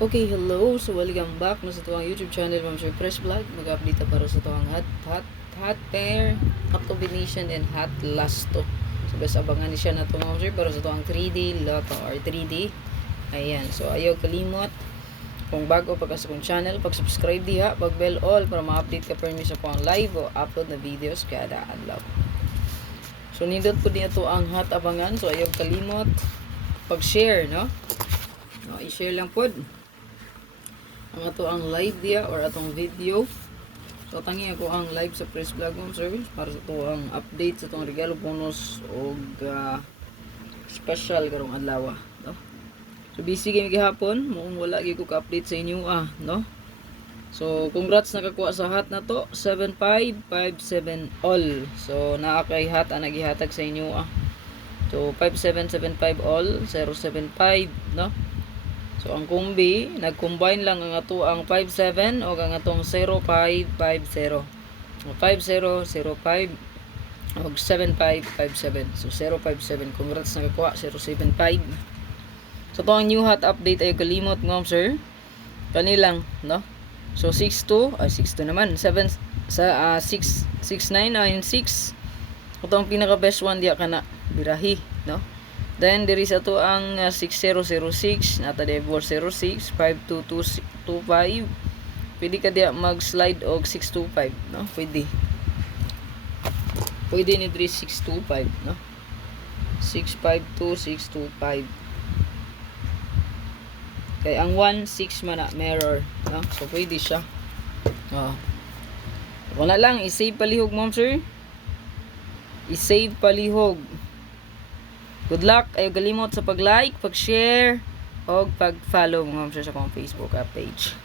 Okay, hello. So, welcome back na sa tuwang YouTube channel, Ma'am Sir Fresh Vlog. Mag-update para sa tuwang hot pair, hot combination, and hot lasto. So, best abangan ni siya na ito, Ma'am Sir, para sa tuwang 3D Lotto or 3D. Ayan. So, ayaw kalimot. Kung bago pa ka sa kong channel, pag-subscribe diha, pag-bell all para ma-update ka per sa kong live o upload na videos kada adlaw. So, nindot po din ito ang hot abangan. So, ayaw kalimot. Pag-share, no? No, i-share lang po ang ato ang live dia or atong video. So tangi ako ang live sa Press Vlog Ma'am Service para sa to ang update sa tong regalo bonus o special karong adlaw, no? So busy gyud gihapon, muong wala gyud ko ka-update sa inyo no? So congrats nakakuha sa hat na to, 7557 all. So naa kay hat ang nagihatag sa inyo So 5775 all, 075, no? So ang kumbi, nag-combine lang ang ato ang 57 o ang atong 0550. 5005 o 7557. So 057. Congrats nakakuha 075. So to ang new hot update ay kalimot ngom sir. Kanilang, no? So 62, 62 naman. 7 sa 66996. Ito ang pinaka best one diya kana birahi, no? Then there is ato ang 6006 nata di 406 52225. Pwede ka diya mag-slide og 625, no? Pwede ni 3625, no? 652625. Kay ang 16 man na mirror, no? So pwede siya. Wala lang i-save palihog, ma'am sir. I-save palihog. Good luck. Ayaw galimot sa pag-like, pag-share, o pag-follow mga sa akong Facebook page.